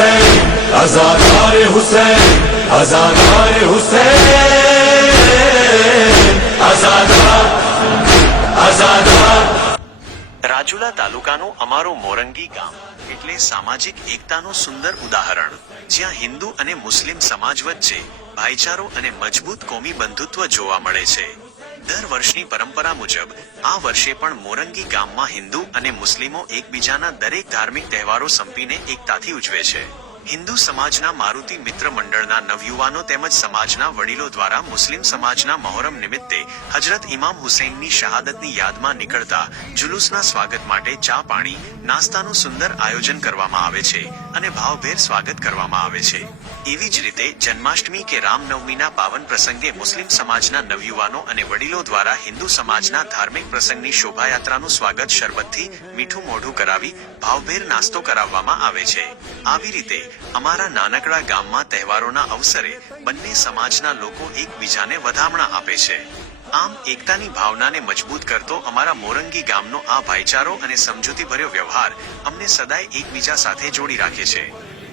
हुसैन आजादार हुसैन आजादार हुसैन आजादार आजादार। રાજુલા તાલુકાનું અમારું મોરંગી ગામ એટલે સામાજિક એકતાનું સુંદર ઉદાહરણ, જ્યાં હિન્દુ અને મુસ્લિમ સમાજ વચ્ચે ભાઈચારો અને મજબૂત કોમી બંધુત્વ જોવા મળે છે। દર વર્ષની પરંપરા મુજબ આ વર્ષે પણ મોરંગી ગામમાં હિન્દુ અને મુસ્લિમો એકબીજાના દરેક ધાર્મિક તહેવારો સંપીને એકતાથી ઉજવે છે। હિન્દુ સમાજના મારુતિ મિત્ર મંડળના નવયુવાનો તેમજ સમાજના વડીલો દ્વારા મુસ્લિમ સમાજના મહોરમ નિમિત્તે હજરત ઇમામ હુસૈનની શહાદતની યાદમાં નીકળતા જુલુસના સ્વાગત માટે ચા પાણી નાસ્તાનું સુંદર આયોજન કરવામાં આવે છે અને ભાવભેર સ્વાગત કરવામાં આવે છે। એવી જ રીતે જન્માષ્ટમી કે રામનવમીના પાવન પ્રસંગે મુસ્લિમ સમાજના નવયુવાનો અને વડીલો દ્વારા હિન્દુ સમાજના ધાર્મિક પ્રસંગની શોભાયાત્રાનું સ્વાગત શરબતથી મીઠું મોઢું કરાવી ભાવભેર નાસ્તો કરાવવામાં આવે છે। આવી રીતે અમારા નાનકડા ગામમાં તહેવારોના અવસરે બંને સમાજના લોકો એકબીજાને વધામણા આપે છે। આમ એકતાની ભાવનાને મજબૂત કરતો અમારા મોરંગી ગામનો આ ભાઈચારો અને સમજૂતીભર્યો વ્યવહાર અમને સદાય એકબીજા સાથે જોડી રાખે છે।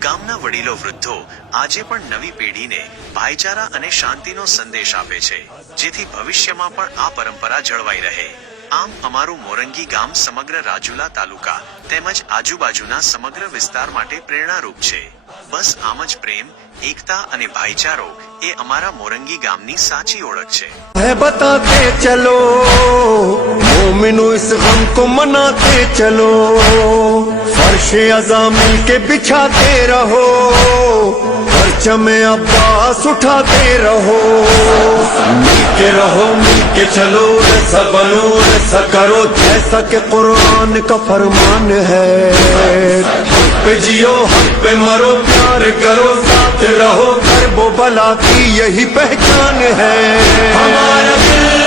ગામના વડીલો વૃદ્ધો આજે પણ નવી પેઢીને ભાઈચારા અને શાંતિનો સંદેશ આપે છે, જેથી ભવિષ્યમાં પણ આ પરંપરા જળવાઈ રહે। આમ અમારું મોરંગી ગામ સમગ્ર રાજુલા તાલુકા તેમજ આજુબાજુના સમગ્ર વિસ્તાર માટે પ્રેરણારૂપ છે। બસ આમ જ પ્રેમ, એકતા અને ભાઈચારો એ અમારા મોરંગી ગામની સાચી ઓળખ છે। बताते चलो मोमिनो इस गम को मनाते चलो, फर्श अज़ा मिल के बिछाते रहो, परचम अब्बास उठाते रहो, मिल के चलो, ऐसा बनो ऐसा करो जैसा कि कुरान का फरमान है। हक पे जियो हक पे मरो, प्यार करो साथ रहो, करबो भला की यही पहचान है। हमारा दिल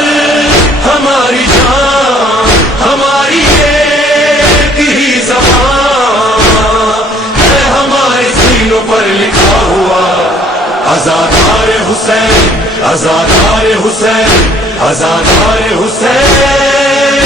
हमारी जान हमारी एक ही ज़बान है, हमारे सीनों पर लिखा हुआ आज़ादार हुसैन आज़ादार हुसैन आज़ादार हुसैन।